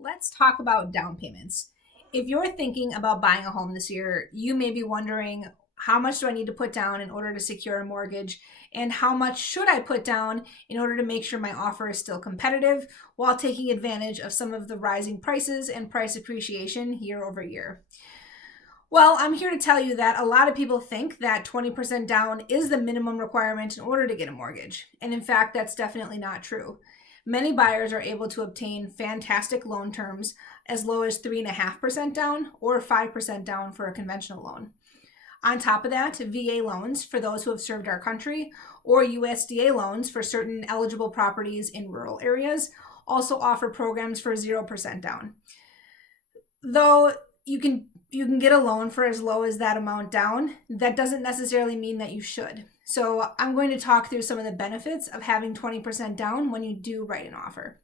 Let's talk about down payments. If you're thinking about buying a home this year, you may be wondering, how much do I need to put down in order to secure a mortgage? And how much should I put down in order to make sure my offer is still competitive while taking advantage of some of the rising prices and price appreciation year over year? Well, I'm here to tell you that a lot of people think that 20% down is the minimum requirement in order to get a mortgage. And in fact, that's definitely not true. Many buyers are able to obtain fantastic loan terms as low as 3.5% down or 5% down for a conventional loan. On top of that, VA loans for those who have served our country or USDA loans for certain eligible properties in rural areas also offer programs for 0% down. Though you can get a loan for as low as that amount down, that doesn't necessarily mean that you should. So I'm going to talk through some of the benefits of having 20% down when you do write an offer.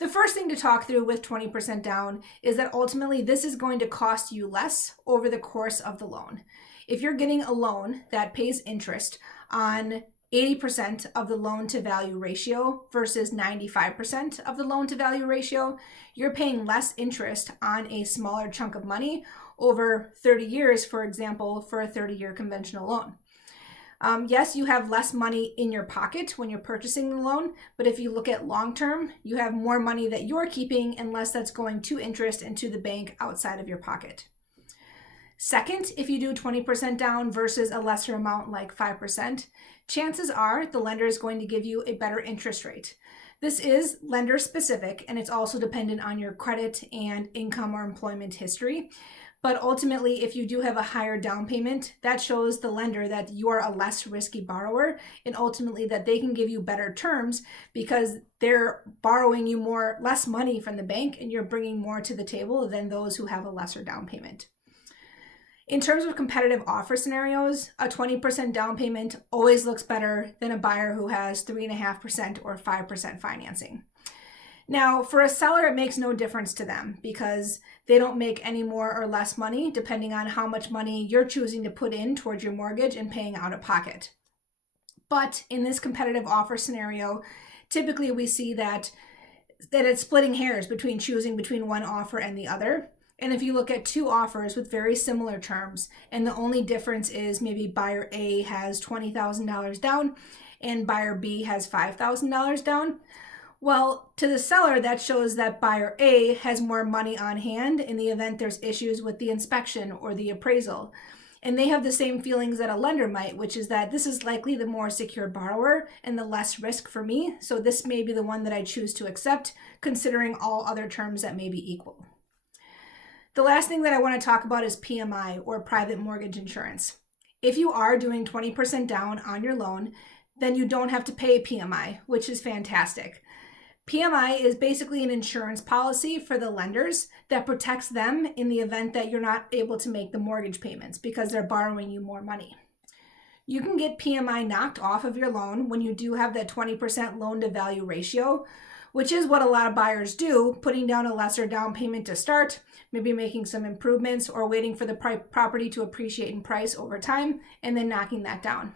The first thing to talk through with 20% down is that ultimately this is going to cost you less over the course of the loan. If you're getting a loan that pays interest on 80% of the loan to value ratio versus 95% of the loan to value ratio, you're paying less interest on a smaller chunk of money over 30 years, for example, for a 30-year conventional loan. Yes, you have less money in your pocket when you're purchasing the loan, but if you look at long term, you have more money that you're keeping and less that's going to interest into the bank outside of your pocket. Second, if you do 20% down versus a lesser amount like 5%, chances are the lender is going to give you a better interest rate. This is lender specific, and it's also dependent on your credit and income or employment history. But ultimately, if you do have a higher down payment, that shows the lender that you are a less risky borrower, and ultimately that they can give you better terms because they're borrowing you less money from the bank and you're bringing more to the table than those who have a lesser down payment. In terms of competitive offer scenarios, a 20% down payment always looks better than a buyer who has 3.5% or 5% financing. Now, for a seller, it makes no difference to them because they don't make any more or less money depending on how much money you're choosing to put in towards your mortgage and paying out of pocket. But in this competitive offer scenario, typically we see that it's splitting hairs between choosing between one offer and the other. And if you look at two offers with very similar terms, and the only difference is maybe buyer A has $20,000 down and buyer B has $5,000 down, well, to the seller, that shows that buyer A has more money on hand in the event there's issues with the inspection or the appraisal. And they have the same feelings that a lender might, which is that this is likely the more secure borrower and the less risk for me. So this may be the one that I choose to accept, considering all other terms that may be equal. The last thing that I want to talk about is PMI, or private mortgage insurance. If you are doing 20% down on your loan, then you don't have to pay PMI, which is fantastic. PMI is basically an insurance policy for the lenders that protects them in the event that you're not able to make the mortgage payments because they're borrowing you more money. You can get PMI knocked off of your loan when you do have that 20% loan to value ratio, which is what a lot of buyers do, putting down a lesser down payment to start, maybe making some improvements or waiting for the property to appreciate in price over time and then knocking that down.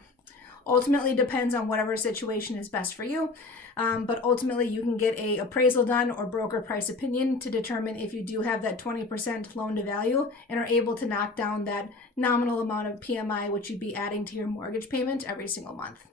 Ultimately depends on whatever situation is best for you, but ultimately you can get a appraisal done or broker price opinion to determine if you do have that 20% loan to value and are able to knock down that nominal amount of PMI which you'd be adding to your mortgage payment every single month.